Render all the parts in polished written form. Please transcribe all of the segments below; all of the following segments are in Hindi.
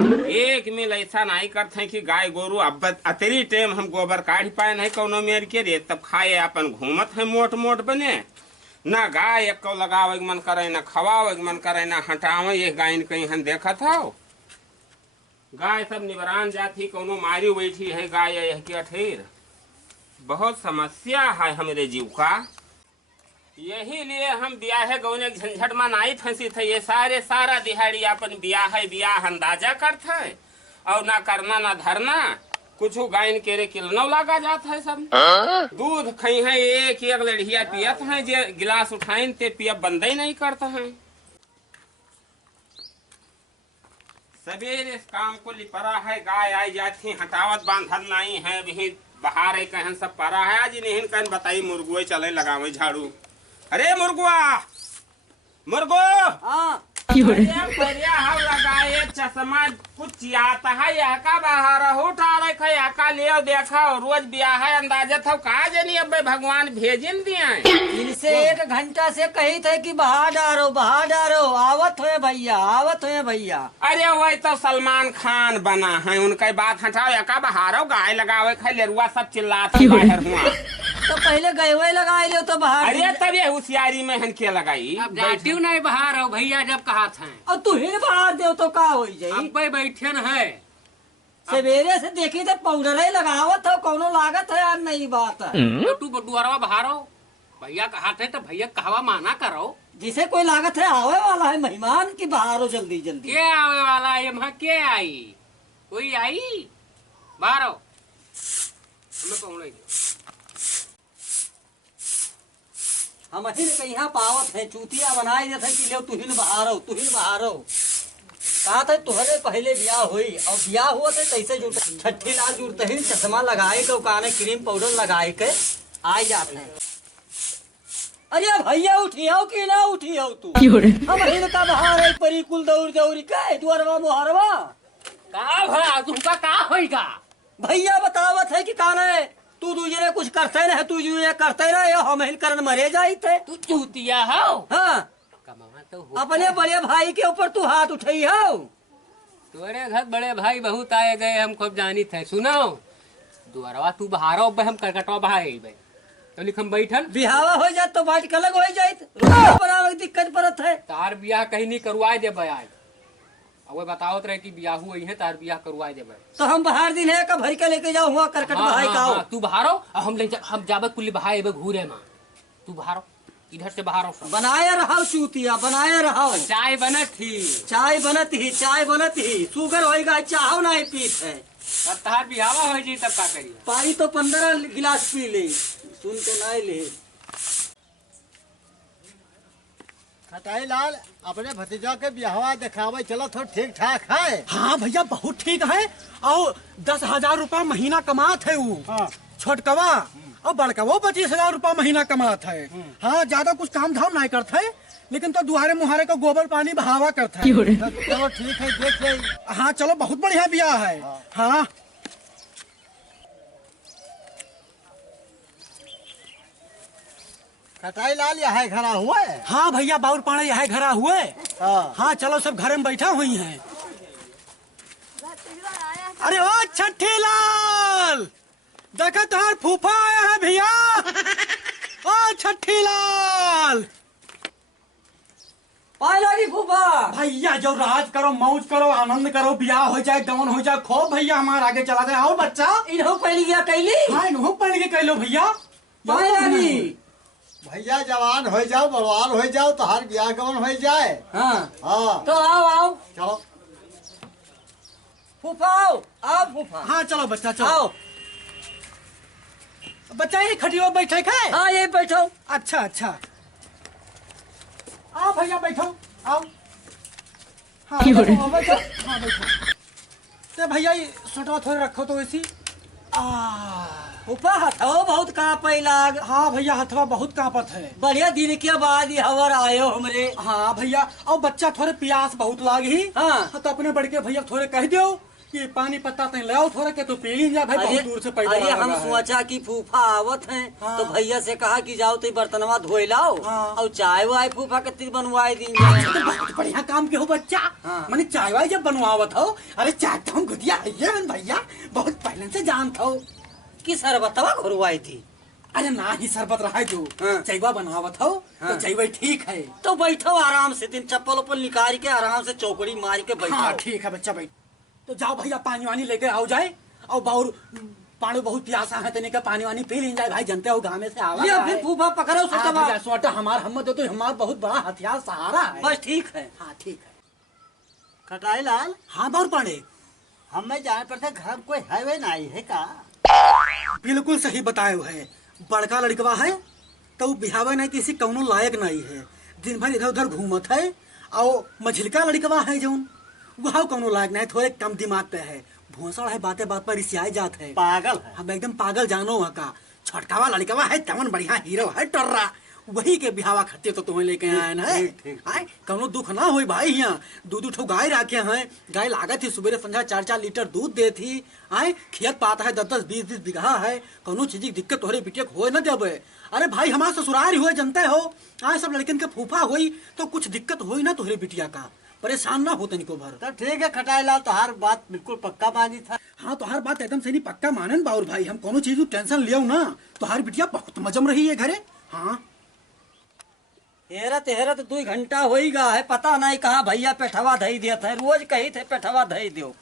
एक मिल ऐसा नहीं करते कि गाय गोरू अब अतरी टाइम हम गोबर काढ़ पाए नहीं कौनो मेर के रे तब खाए अपन घूमत है मोट मोट बने ना गाय एक लगावे के मन करे ना खवावे के मन करे ना हटावे ये गाय ने कहीं हम देखा था गाय सब निवरान जाती कौनो मारी बैठी है गाय के अठेर बहुत समस्या है हमारे जीव का। यही लिए हम ब्याह गौने झंझट में नहीं फंसी थे। ये सारा दिहाड़ी अपन ब्याह अंदाजा करते है और ना करना ना धरना कुछ गायन के रे किलनो लगा जाता है सब। दूध खई है एक लड़िया पियत है जे गिलास उठाइन ते पिया बंद ही नहीं करता है। सवेरे इस काम को लिपरा है गाय आई जाती हटावत बांधल नहीं है भी बाहर है कहन सब परा है आज नहीं कहन बताई मुर्गुए चले लगावे झाड़ू। अरे मुर्गुआ मुर्गो बढ़िया हम लगाए चश्मा कुछ आता है यह का बाहर उठा रखा यह का ले देखा रोज ब्याह है अंदाजा था कहा जनी अब भगवान भेजिन दिया इनसे 1 घंटा से कही थे कि बहा डारो आवत हुए भैया। अरे वही तो सलमान खान बना है उनका बात हटाओ या का बहारो गाय लगावे खाई लेरुआ सब चिल्लाते बाहर हुआ तो पहले गए हुए लगाए लो तो बाहर। अरे तब ये होशियारी में हन के लगाई बैठी नहीं बाहर हो भैया जब कहा था और तू ही बाहर दे तो का हो जाई। अब बैठे न है सवेरे से देखी तो पाउडर ही लगावत हो कोनो लागत है यार नहीं बात है। तो तू बटुआरवा बाहर हो भैया कहा थे तो भैया कहवा माना करो जिसे कोई लागत है आवे वाला है मेहमान की बाहर हो जल्दी के आवे वाला है वहाँ के आई कोई आई बाहर हो हमें कहूँ हम यहाँ पावत है चूतिया बनाए देते कि ले तुहिन बहारो कहा था तुहरे पहले ब्याह हुई और ब्याह हुआ था तैसे जुट छठी लाल जुड़ते ही चश्मा लगाए के काने क्रीम पाउडर लगाए के आ जाते हैं। अरे भैया उठियो कि ना उठियो तू हम का बाहर है परी कुल दौड़ी का दुआरवा मोहरवा का भला तुमका का होएगा भैया बतावत है कि काने तू दूसरे कुछ करते न तू करते ना हम करन मरे जाई थे तू चूतिया हो। हाँ कमावा तो अपने बड़े भाई के ऊपर तू हाथ उठाई हो। तुम्हारे घर बड़े भाई बहुत आए गए हम खूब जानी थे सुनो दुआरवा तू बहारो हम करकटवा बहाई तो लिखम बैठल बिहावा हो जात तो बाट अलग हो जात रोज दिक्कत पड़त है। तार बियाह कहीं नहीं करवाए दे आज वो बताओ रहे कि ब्याह हुई है तार ब्याह करवाए देवे तो हम बाहर दिन है का भर के लेके जाओ हुआ करकट भाई का तू बाहरो हम जाबे कुल्ली बहाए घूरे मां तू बाहरो इधर से बाहर बनाए रहो चूतिया बनाए रहो चाय बनत ही शुगर होएगा चाहो नहीं पीत है तब तार बिहावा हो जी तब का करिए पानी तो 15 गिलास पी ले सुन तो नहीं ले। खटाई लाल अपने भतीजा के ब्याहवा दिखावे चलो थोड़ा ठीक ठाक है। हाँ भैया बहुत ठीक है और 10,000 रुपया महीना कमात है वो। हाँ। छोटकवा और बड़कवा 25,000 रुपया महीना कमात है। हाँ ज्यादा कुछ काम धाम नहीं करते है लेकिन तो दुहारे मुहारे का गोबर पानी बहावा करता है। चलो ठीक है देख ले। हाँ चलो बहुत बढ़िया ब्याह है। हाँ खटाई लाल यहाँ घरा हुआ है। हाँ भैया बाउर पाने यहाँ घरा हुए। हाँ चलो सब घर में बैठा हुई हैं। अरे ओ छठी लाल देखो तुम्हार फूफा आया है भैया। ओ छठी लाल पायलागी फूफा भैया जो राज करो मौज करो आनंद करो ब्याह हो जाए गवन हो जाए खूब भैया हमारे आगे चला जाए। आओ बच्चा इन्हों पहली गया कैली हाँ इन्हों पढ़ के कह लो भैया। पायलागी भैया जवान हो जाओ बलवान हो जाओ तो हर ब्याह गवन हो जाए। हाँ हाँ तो आओ चलो फूफा आओ फूफा। हाँ चलो बच्चा चलो आओ बच्चा ये खटिया बैठे है। हाँ ये बैठो। अच्छा आओ भैया बैठो आओ। हाँ बैठो हाँ बैठो तो भैया ये सोटवा थोड़े रखो तो ऐसी फूफा हथो बहुत कांपे लाग। हाँ भैया हथवा बहुत कांपत है। बढ़िया दिन के बाद ये हवर आयो हमरे। हाँ भैया और बच्चा थोड़े प्यास बहुत लागी। हाँ तो अपने बड़के भैया थोड़े कह दो ये पानी पत्ता तय ले आओ थोड़ा के तो पी लीन जा भाई, बहुत दूर से पैदल अरे आ हम रहा है। सोचा कि फूफा आवत हैं हाँ। तो भैया से कहा कि जाओ तो बर्तनवा धोए लाओ हाँ। और चाय वाय फूफा के तिर बनवाए दी तो बहुत बढ़िया काम के हो बच्चा। हाँ। मैंने चाय वाय जब बनवावत हो, अरे चाय तो हम गुदिया है भैया, बहुत पहले से जानत हो। कि सरबतवा घुरवाई थी। अरे ना ही शरबत रहा जो हाँ। चायवा बनवावत हो हाँ। तो चायवा ठीक है। तो बैठो आराम से, दिन चप्पल उप्पल निकाल के आराम से चौकड़ी मार के बैठो। हाँ ठीक है बच्चा, बैठ। तो जाओ भैया पानी वानी लेके आओ जाए, और बाउर पानी बहुत प्यासा है, तने का पानी वानी पी लीन जाए भाई, जानते हो गाँव में से आवा लिया फिर फूफा पकड़ो सोचवा। सोटा हमार हम तो हमार बहुत बड़ा हथियार सहारा है। बस ठीक है। हाँ ठीक है। खटाई लाल, हाँ बाउर पांडे, हमें जाने पड़ता घर में कोई हाईवे नहीं है का? बिल्कुल सही बताए हो है। बड़का लड़कवा है तो वो बिहावे नहीं किसी कौनो लायक नहीं है, दिन भर इधर उधर घूमत है। और मझिलका लड़कवा है जौन वह कौनो लायक नहीं, थोड़े कम दिमाग पे है, भोसड़ है, बातें बात पर रिसियाए जात है, पागल है। हम एकदम पागल जानो वहाँ का। छोटकावा लड़कवा है तमन बढ़िया हीरो है टर्रा, वही के बिहावा खातिर तो तुम्हें लेके आए ना। ठीक। आए कौनो दुख ना होई भाई, यहाँ दूध ठो गाय रखे हैं, गाय लागत थी सुबह संध्या 4-4 लीटर दूध दे थी। आए खियत पाता है 10-10 20-20 बीघा है, कौनो चीज की दिक्कत तोहरे बिटिया को होए न देबे। अरे भाई हमारा ससुराल हुए जनते हो, आए सब लड़किन के फूफा हुई तो कुछ दिक्कत होई ना तोहरे बिटिया का, परेशान ना होते निको भर। तो ठीक है खटाई लाल, तो हर बात बिल्कुल पक्का मानी था। हाँ तो हर बात एकदम सही पक्का मानन बाउर भाई, हम कोनो चीज टेंशन लियो ना तो हर बिटिया बहुत मजम रही है घरे। हाँ हेरत हेरत 2 घंटा हो ही गा है, पता नहीं कहाँ भैया पेठवा धई दिया था, रोज कही थे पेठवा धई दियो।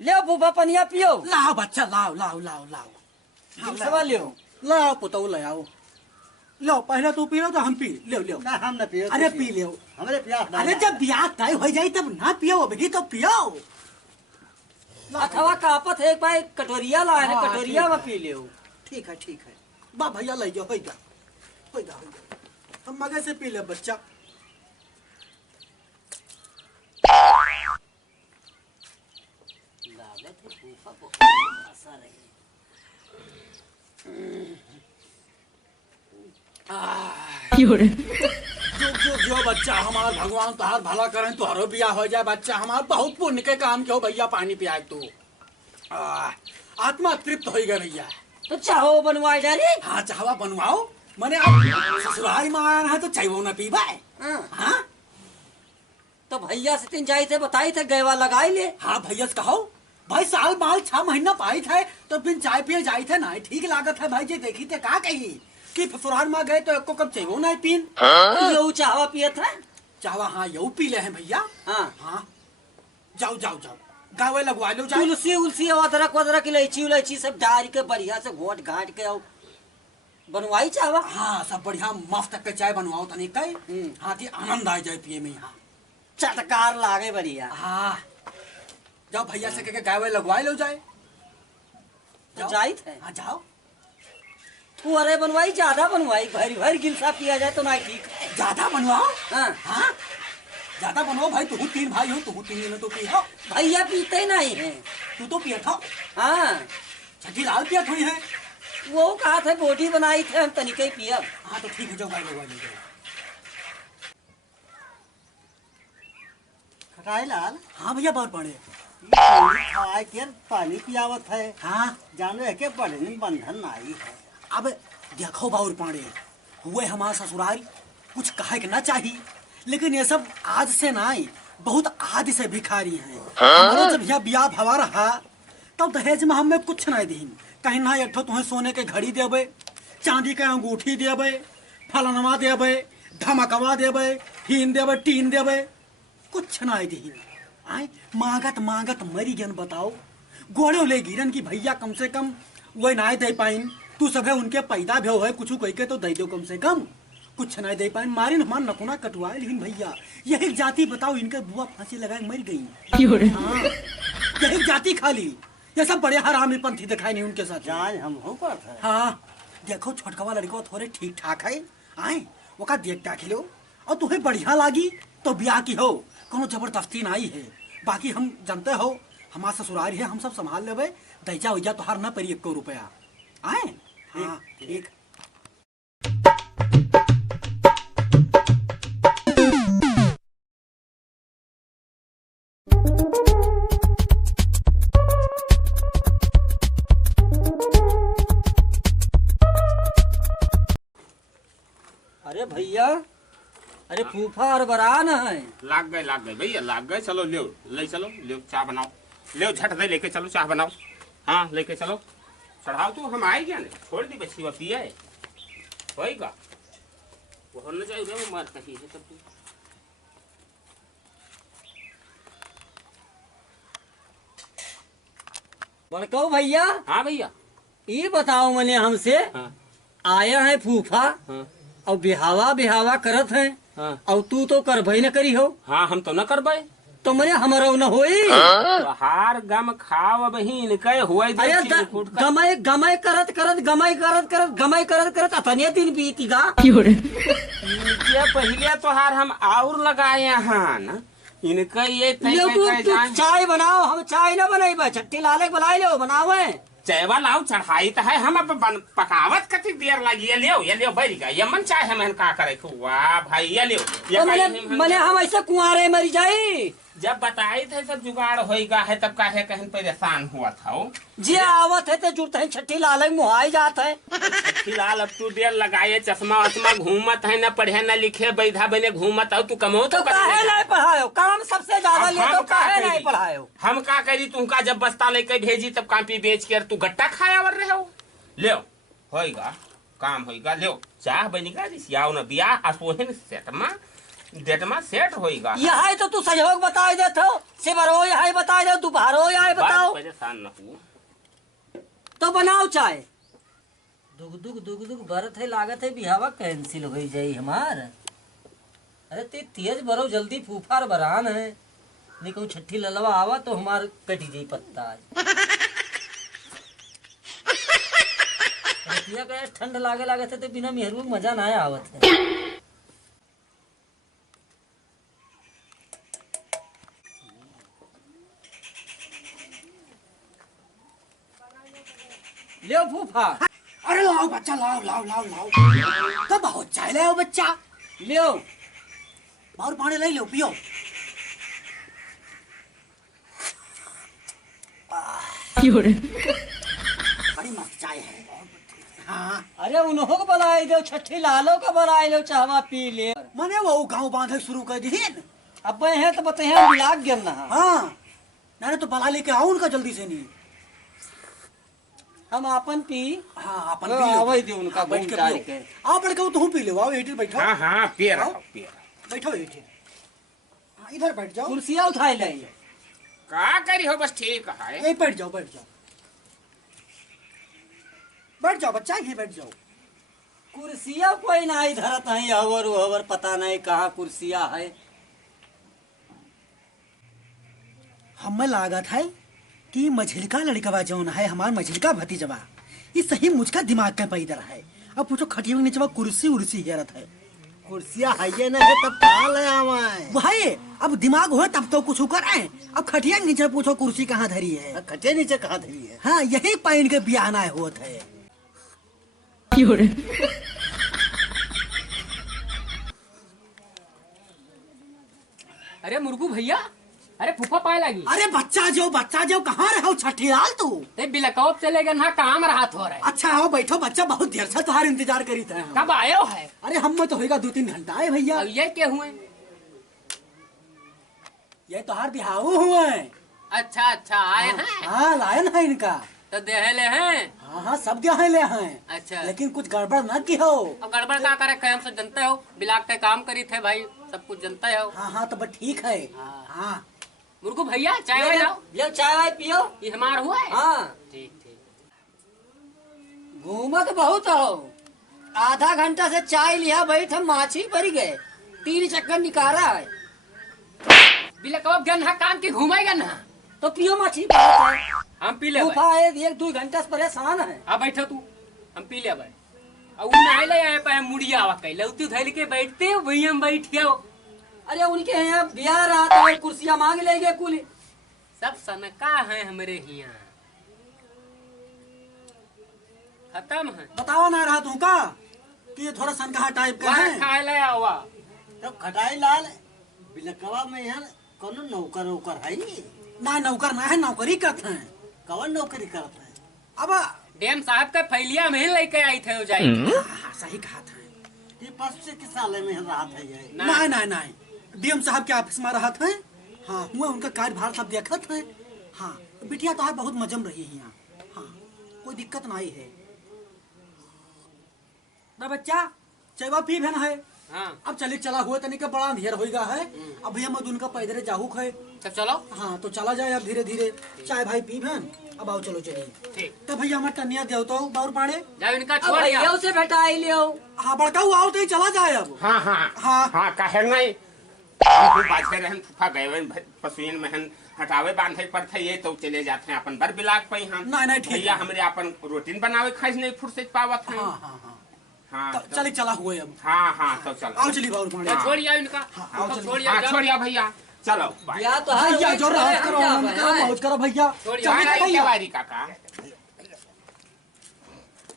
ले फूफा पनिया पियो, लाओ बच्चा, लाओ लाओ लाओ लाओ गिलसवा लियो। लाओ पुतौ ले आओ, लो पहले तू पी लो तो हम पी ले ले। ना हम न पियो। अरे पी ले। हमारे प्यास नहीं अरे है। जब ब्याह तय हो जाए तब ना पियो, अभी तो पियो। अथवा कापत है, एक बार कटोरिया ला है, हाँ, कटोरिया ठीक में है। पी लियो। ठीक है ठीक है, बा भैया ले जाओ, होइगा होइगा होइगा, हम मगे से पी ले बच्चा। लागत है फूफा बहुत आशा रही। जो बच्चा हमार भगवान तुहार भला करें, तुहारो बियाह हो जाए बच्चा, हमार बहुत पुण्य के काम के हो भैया, पानी पियाए तू। आत्मा तृप्त हो गया भैया। तो चाहो बनवाए डाली। हाँ चाहवा बनवाओ, मैंने अब ससुराल में आया है तो चाहिए ना पीबा। हाँ। हाँ तो भैया से 3 जाई थे, बताई थे गैवा लगाई ले। हाँ भैया से कहो भाई, साल बाल 6 महीना पाई थे तो फिर चाय पिए जाई थे ना, ठीक लागत है भाई जी। देखी थे का कही कि ससुराल में गए तो एको कप चाहिए ना पीन। यो चाहवा पिए थे। चाहवा हाँ यू पी ले हैं भैया। हाँ। हाँ जाओ जाओ जाओ, गावे लगवा लो जाओ। तुलसी उलसी अदरक वदरक इलायची उलायची सब डाल के बढ़िया से घोट घाट के आओ बनवाई चाहवा। हाँ सब बढ़िया मस्त के चाय बनवाओ तने कई। हाँ कि आनंद आ जाए पिए में यहाँ। चटकार लागे बढ़िया। हाँ जाओ भैया से कह गावे लगवाए लो जाए। तो जाई थे। हाँ जाओ। तू अरे बनवाई ज्यादा बनवाई, भरी भरी गिलसा पिया जाए तो ना ठीक है। ज्यादा बनवाओ। हाँ। हाँ ज्यादा बनवाओ भाई, तू 3 भाई हो, तू 3 दिन तो पी हो। भैया पीते नहीं है। तू तो पिया था, हाँ छठी लाल पिया थोड़ी है। वो कहा था बोटी बनाई थे, हम तनिके ही पिया। हाँ तो ठीक है, जाओ गाय लगवा लो जाओ। खटाई लाल, हाँ भैया बार पड़े। खाए के पानी पियावत है, हाँ जानो है के बड़े बंधन नहीं है। अब देखो बाउर पाड़े, हुए हमारा ससुराल कुछ कहे के ना चाहिए, लेकिन ये सब आज से नहीं, बहुत आदि से भिखारी हैं। हमारा जब यहाँ ब्याह भवा रहा तब दहेज में हमें कुछ नहीं दीन, कहीं ना एक तुम्हें सोने के घड़ी देवे, चांदी के अंगूठी देवे, फलनवा देवे, धमकवा देवे, हीन देवे, टीन देवे, कुछ नहीं दीन। आए मांगत मांगत मरी गन, बताओ गोड़े ले गिरन की भैया कम से कम वही ना दे पाइन। तू सब है उनके पैदा भे है, कुछ कह के तो दे दो कम से कम, कुछ नहीं दे पाए। मारे हमार नकुना कटवाए, लेकिन भैया यही जाति बताओ, इनके बुआ फांसी लगाए मर गई। हाँ, यही जाति खाली, ये सब बड़े हरामी पंथी दिखाई नहीं उनके साथ। जान हम हो पर है। हाँ देखो छोटकवा लड़को थोड़े ठीक ठाक है, आए वो का देख टाक लो, और तुम्हें बढ़िया लागी तो ब्याह की हो, कोनो जबरदस्ती नहीं है। बाकी हम जानते हो हमारा ससुराल है, हम सब संभाल लेवे, दैजा वैजा तो हर ना परी 1 रुपया। आए हाँ ठीक। भैया अरे फूफा और बरान है। लाग गए भैया लाग गए। चलो ले ले चलो ले चाय बनाओ। ले झट दे लेके चलो चाय बनाओ। हाँ लेके चलो चढ़ाओ। तू हम आए क्या नहीं छोड़ दी बच्ची पिए होएगा वो होना चाहिए वो मर कहीं है तब बड़काऊ भैया हाँ भैया ये बताओ मैंने हमसे हाँ आया है फूफा हाँ और बिहावा बिहावा करत है हाँ और तू तो करबई न करी हो हाँ हम तो न करबे तो मैंने हमारा न होई। तो हार गम खाव बहिन कहे हुए अरे गमय गमय करत करत गमय करत करत गमय करत करत अतने दिन बीतीगा। पहले तो हार हम और लगाए हैं न इनका ये तू चाय बनाओ हम चाय न बनाई छट्टी लाले बुलाए लो बनावे चायवा लाओ चढ़ाई तो है हम अब पकावत कति देर लगी ये लियो बैठ गया ये मन चाहे हम का करे वाह भाई ये लियो तो मैंने हम ऐसे कुंवारे मरी जाई जब बताई थे सब जुगाड़ होएगा है तब काहे कहन परेशान हुआ था जी आवत है तो जुड़त है छट्टी लाल मुहाई जात है। फिलहाल अब तू देर लगाए चश्मा वश्मा घूमत है न पढ़े न लिखे बैधा बने घूमत हो तू कमो तो काहे नहीं पढ़ायो काम सबसे ज्यादा ले तो काहे नहीं पढ़ायो। हम का करी तुमका जब बस्ता लेके भेजी तब कापी बेच कर तू गट्टा खाया वर रहे हो ले होएगा काम होएगा ले चाह बनिका रिसियाओ न बियाह असोहन सेटमा डेटमा सेट होएगा। यही तो तू सहयोग बता देते हो सिबरो यही बता दे दोपहरो यही बताओ परेशान न हो तो बनाओ चाय। दुग दुग दुग दुग भरत है लागत है बिहावा कैंसिल हो जाई हमार। अरे ते तेज बरो जल्दी फूफार बरान है नहीं कहूँ छट्टी ललवा आवा तो हमार कटी जाई पत्ता ठंड लागे लागत है तो बिना मेहरू मजा ना आवत है। ले फूफा अरे लाओ बच्चा लाओ लाओ लाओ लाओ तो बहुत चाय लाओ बच्चा लियो और पानी ले लो पियो। बड़ी मस्त चाय है। हाँ अरे उन्हों को बनाई दो छठी लालो का बनाई दो चाहवा पी ले मैंने वो गाँव बांधे शुरू कर दी अब है तो बताए मिलाग गिरना। हाँ मैंने तो बला लेके आओ उनका जल्दी से नहीं। हम अपन पी हाँ अपन आवई दे उनका बैठ के चाय पियो। आओ बड़का तू पी लो आओ एटी बैठो। हाँ हाँ पे रहो बैठो एटी हाँ इधर बैठ जाओ कुर्सियाँ उठाए ले का करी हो बस ठीक है यही बैठ जाओ बैठ जाओ बैठ जाओ बच्चा यहीं बैठ जाओ। कुर्सियाँ कोई नहीं धरत है हवर हवर पता नहीं कहाँ कुर्सियाँ है। हमें लागत है कि मझिलका लड़कवा जौन है हमार मझिलका भतीजवा ये सही मुझका दिमाग का पैदर है। अब पूछो खटिया के नीचे कुर्सी उर्सी हेरत है कुर्सियाँ है ना है तब कहाँ ले आवाए भाई अब दिमाग हो तब तो कुछ कर आए। अब खटिया के नीचे पूछो कुर्सी कहाँ धरी है खटे नीचे कहाँ धरी है। हाँ यही पाइन के बियाना होत है। अरे मुर्गू भैया अरे फूफा पाए लगी। अरे बच्चा जो कहाँ रहो छठी लाल तू ते बिलकौप चले गए ना काम राहत हो रहा है। अच्छा आओ बैठो बच्चा बहुत देर से तुम्हारा इंतजार करी था। कब आयो है? अरे हम तो होगा 2-3 घंटा है भैया। अब ये क्या हुए? ये तोहार बिहाऊ हुए। अच्छा अच्छा आए हैं। हाँ लायन है इनका तो देहले हैं। हाँ सब क्या है ले हैं। अच्छा लेकिन कुछ गड़बड़ न की हो। अब गड़बड़ का करे हम सब जनते हो बिलाक के काम करी थे भाई सब कुछ जनते हो। हाँ तो बस ठीक है। हाँ मुर्गू भैया चाय वाय लाओ। ले चाय वाय पियो। ये हमार हुआ है। हाँ ठीक ठीक। घूमत बहुत हो आधा घंटा से चाय लिया बैठ हम माछी भरी गए 3 चक्कर निकाला है। बिलकौप गन है काम की घुमाएगा ना तो पियो माछी हम पी ले। फूफा 1-2 घंटा से परेशान है। अब बैठो तू हम पी ले भाई। अब नहीं ले आए पे मुड़िया आवा कह लौती धैल के बैठते वही हम बैठ गए। अरे उनके यहाँ ब्याह रहा था कुर्सियाँ मांग लेंगे कुल सब सनका है हमारे यहाँ खत्म है। बताओ ना रहा तू का कि ये थोड़ा सनकहा टाइप का है। खाए ले आवा तब खटाई लाल बिलकवा में यहाँ कोनो नौकर वोकर है ना नौकर ना है नौकरी करते हैं। कवन नौकरी करते हैं। अब डेम साहब का फैलिया में लेके आई थे जाए। हाँ सही कहा था कि 25 साल में रहा था ये। नहीं नहीं नहीं, डीएम साहब के ऑफिस में रहत है। हाँ, हुआ उनका कार्यभार सब देखत है। हाँ, बिटिया तो बहुत मजम रही है यहाँ। हाँ, कोई दिक्कत नहीं है। ना बच्चा चाय पी भेन है। हाँ अब चले चला हुआ तनिक बड़ा अंधेर होगा है। अब भैया मधुन का पैदरे जाहूक है। तब चलो। हाँ, तो चला जाए अब धीरे धीरे। चाय भाई पी भेन। अब आओ चलो चलिए। ठीक। तो भैया हमारे टनिया देव तो बाउर पाड़े। जाओ इनका अब छोड़ भैया यार। से भेटाई लियो। हाँ, बड़का हुआ आओ तो ही चला जाए अब। हाँ हाँ हाँ। हाँ काहे नहीं हमको बाजे रहन फूफा गए वन पशुइन महन हटावे बांधे पर थे ये तो चले जाते हैं अपन बर बिलाक पे हम। नहीं, नहीं, ठीक भैया है। हमरे अपन रूटीन बनावे खाइस नहीं फुर्सत पावत है। हाँ हाँ हाँ, हाँ तो चले चला हुआ अब। हाँ हाँ तो चलो आओ चलिए बाउर पाड़े। तो छोड़ यार इनका। आओ इनको चलो। छोड़ हाँ यार। छोड़िया भैया चलो बाय। ब्याह तो हर भैया वक्त जो राहत करो, हम आनंद करो, जाते हैं। मौज करो भैया। छोड़ चलिए यार। भैया। बारी काका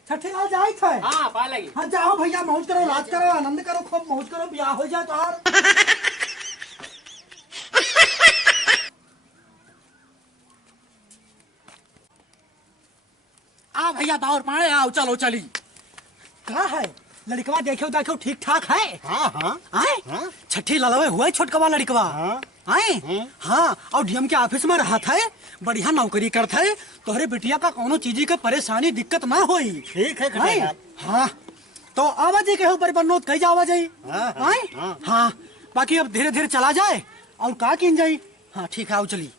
छठे लाल जाए थे। हाँ पा लगी। हाँ, जाओ भैया, मौज करो, राज करो, आनंद करो, खूब मौज करो, ब्याह हो जाए तो यार। आ भैया बाउर पाड़े आओ, चलो चली। कहा है लड़कवा? देखो देखो ठीक ठाक है। हाँ हाँ आए हाँ। छठी ललवे हुआ है छोटकवा लड़कवा। हाँ। आए हाँ, और डीएम के ऑफिस में रहा था, बढ़िया नौकरी करता है। तोहरे बिटिया का कोनो चीज के परेशानी दिक्कत ना होई। ठीक है खड़े आए? साहब। हाँ, तो आवाज के ऊपर बनोत कही जावा जाई। हाँ, हाँ, आए? हाँ। हाँ, बाकी अब धीरे धीरे चला जाए और का किन जाई। हाँ ठीक है, आओ चली।